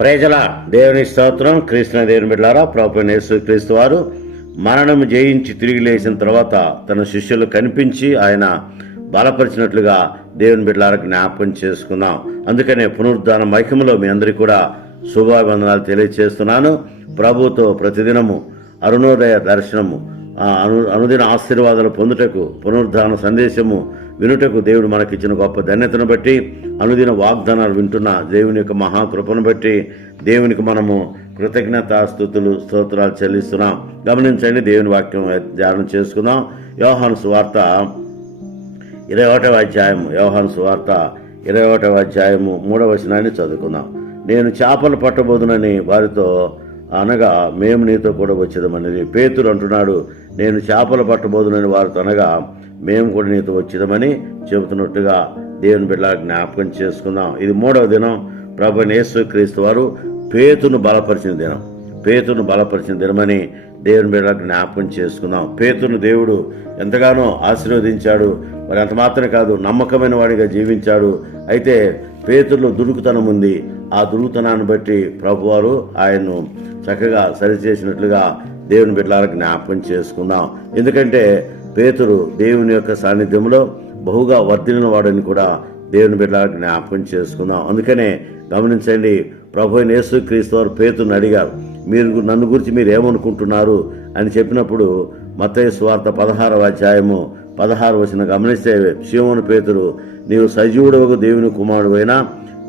ప్రజల దేవుని స్తోత్రం. క్రీస్తు దేవుని బిడ్డలారా, ప్రభువైన యేసుక్రీస్తు వారు మరణం జయించి తిరిగి లేచిన తర్వాత తన శిష్యులు కనిపించి ఆయన బలపరిచినట్లుగా దేవుని బిడ్డలారా జ్ఞాపకం చేసుకున్నాం. అందుకనే పునరుద్ధాన మైకంలో మీ అందరికీ కూడా శుభాభివందనాలు తెలియజేస్తున్నాను. ప్రభుతో ప్రతిదినము అరుణోదయ దర్శనము, అనుదిన ఆశీర్వాదాలు పొందుటకు, పునరుద్ధాన సందేశము వినుటకు దేవుడు మనకిచ్చిన గొప్ప ధన్యతను బట్టి, అనుదిన వాగ్దానాలు వింటున్న దేవుని యొక్క మహాకృపను బట్టి దేవునికి మనము కృతజ్ఞతాస్తుతులు స్తోత్రాలు చెల్లిస్తున్నాం. గమనించండి, దేవుని వాక్యం ధ్యానం చేసుకుందాం. యోహాను సువార్త 21వ అధ్యాయము, యోహాను సువార్త 21వ అధ్యాయము 3వ వచనాన్ని చదువుకుందాం. నేను చేపలు పట్టబోదునని వారితో అనగా, మేము నీతో కూడా వచ్చేదమని పేతురు అంటున్నాడు. నేను చేపలు పట్టబోదునని వారితో అనగా, మేము కూడా నీతో వచ్చేదమని చెబుతున్నట్టుగా దేవుని బిడ్డ జ్ఞాపకం చేసుకుందాం. ఇది 3వ దినం. ప్రభువైన యేసుక్రీస్తు వారు పేతురును బలపరిచిన దినం. పేతురును బలపరిచిన దినమని దేవుని బిడ్డ జ్ఞాపకం చేసుకుందాం. పేతురును దేవుడు ఎంతగానో ఆశీర్వదించాడు. మరి అంత మాత్రమే కాదు, నమ్మకమైన వాడిగా జీవించాడు. అయితే పేతురులో దుడుకుతనం ఉంది. ఆ దుడుకుతనాన్ని బట్టి ప్రభువారు ఆయన్ను చక్కగా సరిచేసినట్లుగా దేవుని బిడ్డలకు జ్ఞాపకం చేసుకుందాం. ఎందుకంటే పేతురు దేవుని యొక్క సాన్నిధ్యంలో బహుగా వర్ధిల్లిన వాడని కూడా దేవుని బిడ్డలకు జ్ఞాపకం చేసుకుందాం. అందుకనే గమనించండి, ప్రభువైన యేసుక్రీస్తు వారు పేతురుని అడిగారు, మీరు నన్ను గురించి మీరు ఏమనుకుంటున్నారు అని చెప్పినప్పుడు మత్తయి సువార్త 16వ అధ్యాయము 16వ వచనం గమనిస్తే, సీమోను పేతురు, నీవు సజీవుడవగు దేవుని కుమారుడు అయినా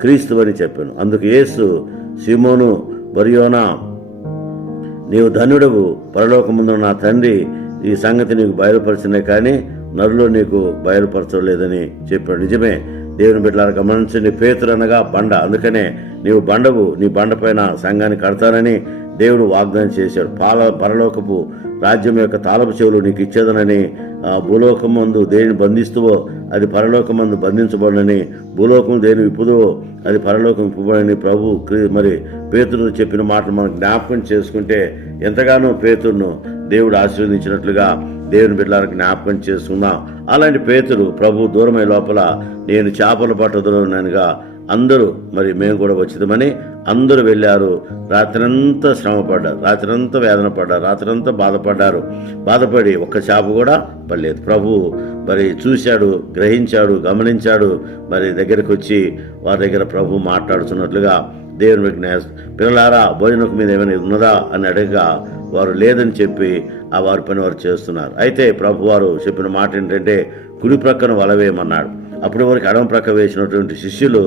క్రీస్తు అని చెప్పాను. అందుకు యేసు, సీమోను బర్యోనా, నీవు ధన్యుడవు, పరలోకముందు నా తండ్రి ఈ సంగతి నీకు బయలుపరచనే కానీ నరులో నీకు బయలుపరచలేదని చెప్పాడు. నిజమే దేవుని బిడ్డలారా, గమనించండి, పేతురు అనగా బండ. అందుకనే నీవు బండవు, నీ బండ పైన సంఘాన్ని కడతానని దేవుడు వాగ్దానం చేశాడు. పరలోకపు రాజ్యం యొక్క తాళపు చెవులు నీకు ఇచ్చేదనని, భూలోకమందు దేనిని బంధిస్తువో అది పరలోకమందు బంధించబడనని, భూలోకం దేని విప్పుదువో అది పరలోకం విప్పబడని ప్రభు మరి పేతురు చెప్పిన మాటలు మనం జ్ఞాపకం చేసుకుంటే ఎంతగానో పేతురును దేవుడు ఆశీర్వదించినట్లుగా దేవుని బిడ్డలకు జ్ఞాపకం చేసుకుందాం. అలాంటి పేతురు ప్రభు దూరమై లోపల నేను చేపలు పట్టదునగా అందరూ మరి మేము కూడా వచ్చిదామని అందరూ వెళ్ళారు. రాత్రంతా శ్రమపడ్డారు, రాత్రంతా వేదన పడ్డారు, రాత్రంతా బాధపడి ఒక్క చేప కూడా పడలేదు. ప్రభు మరి చూశాడు, గ్రహించాడు, గమనించాడు. మరి దగ్గరికి వచ్చి వారి దగ్గర ప్రభు మాట్లాడుతున్నట్లుగా దేవుని పిల్లలారా, భోజనం మీద ఏమైనా ఉన్నదా అని అడగగా వారు లేదని చెప్పి ఆ వారి పని వారు చేస్తున్నారు. అయితే ప్రభు వారు చెప్పిన మాట ఏంటంటే, కుడి ప్రక్కన వలవేయమన్నాడు. అప్పటి వరకు ఎడమ ప్రక్క వేసినటువంటి శిష్యులు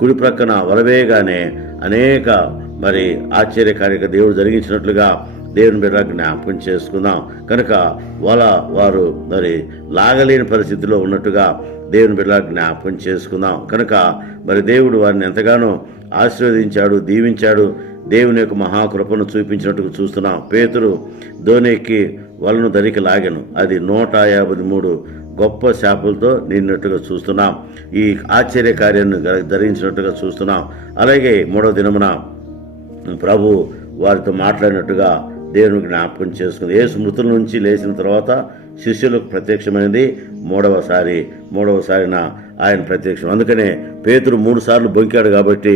కుడి ప్రక్కన వలవేయగానే అనేక మరి ఆశ్చర్యకార్యక దేవుడు జరిగించినట్లుగా దేవుని బిడ్డ జ్ఞాపకం చేసుకుందాం. కనుక వారు మరి లాగలేని పరిస్థితిలో ఉన్నట్టుగా దేవుని బిడ్డ జ్ఞాపకం చేసుకుందాం. కనుక మరి దేవుడు వారిని ఎంతగానో ఆశీర్వదించాడు, దీవించాడు. దేవుని యొక్క మహాకృపను చూపించినట్టుగా చూస్తున్నాం. పేతురు దోణికి వలను దరికి లాగెను, అది 153 గొప్ప చేపలతో నిండినట్టుగా చూస్తున్నాం. ఈ ఆశ్చర్య కార్యాన్ని ధరించినట్టుగా చూస్తున్నాం. అలాగే 3వ దినమున ప్రభు వారితో మాట్లాడినట్టుగా దేవుని జ్ఞాపకం చేసుకుంది. యేసు మృతుల నుంచి లేచిన తర్వాత శిష్యులకు ప్రత్యక్షమైనది మూడవసారిన ఆయన ప్రత్యక్షం. అందుకనే పేతురు 3 సార్లు బొంకాడు కాబట్టి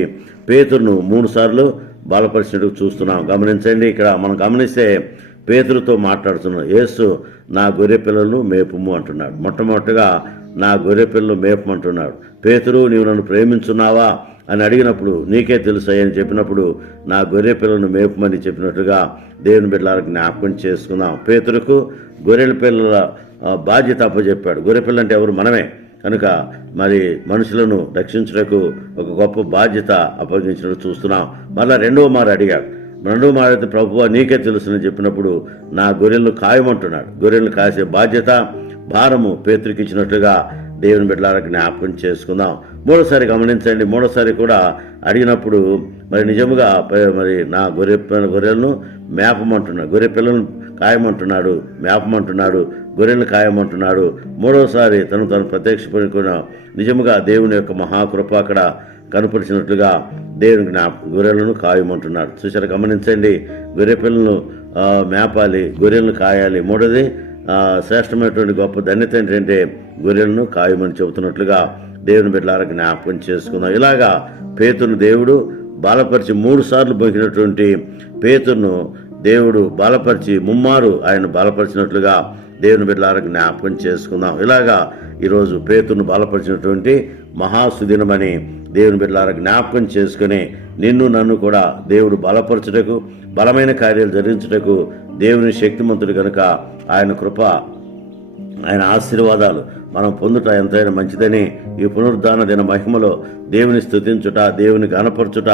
పేతురును 3 సార్లు బలపరిచినట్టుగా చూస్తున్నాం. గమనించండి, ఇక్కడ మనం గమనిస్తే పేతురుతో మాట్లాడుతున్నాడు. యేసు నా గొర్రె పిల్లలను మేపుము అంటున్నాడు. మొట్టమొదటిగా నా గొర్రె పిల్లలు మేపమంటున్నాడు. పేతురు, నీవు నన్ను ప్రేమించున్నావా అని అడిగినప్పుడు నీకే తెలుసాయి అని చెప్పినప్పుడు నా గొర్రె పిల్లలను మేపమని చెప్పినట్టుగా దేవుని బిడ్డలకు జ్ఞాపకం చేసుకుందాం. పేతురుకు గొర్రెల పిల్లల బాధ్యత అప్పచెప్పాడు. గొర్రె పిల్ల అంటే ఎవరు? మనమే. కనుక మరి మనుషులను రక్షించుటకు ఒక గొప్ప బాధ్యత అప్పగించినట్టు చూస్తున్నాం. మళ్ళా రెండవ మారు అడిగాడు. రెండవ మారైతే ప్రభువా నీకే తెలుసుని చెప్పినప్పుడు నా గొర్రెలను కాయమంటున్నాడు. గొర్రెలను కాసే బాధ్యత, భారము పేతురికి ఇచ్చినట్లుగా దేవుని బిడ్డలకు జ్ఞాపకం చేసుకుందాం. 3వసారి గమనించండి, 3వసారి కూడా అడిగినప్పుడు మరి నిజముగా మరి నా గొర్రెలను మేపమంటున్నాడు, గొర్రె పిల్లలను కాయమంటున్నాడు, మేపమంటున్నాడు, గొర్రెలను కాయమంటున్నాడు. 3వసారి తను ప్రత్యక్షపడిన నిజముగా దేవుని యొక్క మహాకృప అక్కడ కనపరిచినట్లుగా దేవునికి గొర్రెలను కాయమంటున్నాడు. చూసారు, గమనించండి, గొర్రె పిల్లలను మేపాలి, గొర్రెలను కాయాలి. 3వది శ్రేష్టమైనటువంటి గొప్ప ధన్యత ఏంటంటే గొర్రెలను కాయమని చెబుతున్నట్లుగా దేవుని బిడ్డలారా జ్ఞాపకం చేసుకుందాం. ఇలాగా పేతురును దేవుడు బలపరిచి 3 సార్లు బొంకినటువంటి పేతురును దేవుడు బలపరిచి ముమ్మారు ఆయన బలపరిచినట్లుగా దేవుని బిడ్డలారా జ్ఞాపకం చేసుకుందాం. ఇలాగా ఈరోజు పేతురును బలపరిచినటువంటి మహాసుదినమని దేవుని బిడ్డలారా జ్ఞాపకం చేసుకుని నిన్ను నన్ను కూడా దేవుడు బలపరచుటకు, బలమైన కార్యాలు జరిగించుటకు దేవుని శక్తిమంతుడు కనుక ఆయన కృప, ఆయన ఆశీర్వాదాలు మనం పొందుట ఎంతైనా మంచిదని ఈ పునరుద్ధాన దిన మహిమలో దేవుని స్తుతించుట, దేవుని గణపరచుట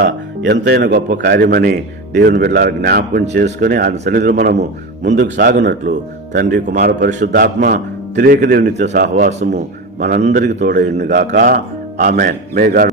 ఎంతైనా గొప్ప కార్యమని దేవుని బిడ్డలారా జ్ఞాపకం చేసుకుని ఆయన సన్నిధిలో మనము ముందుకు సాగునట్లు తండ్రి, కుమార, పరిశుద్ధాత్మ త్రియేక దేవుని నిత్య సహవాసము మనందరికీ తోడైంది గాక. ఆమెన్. May God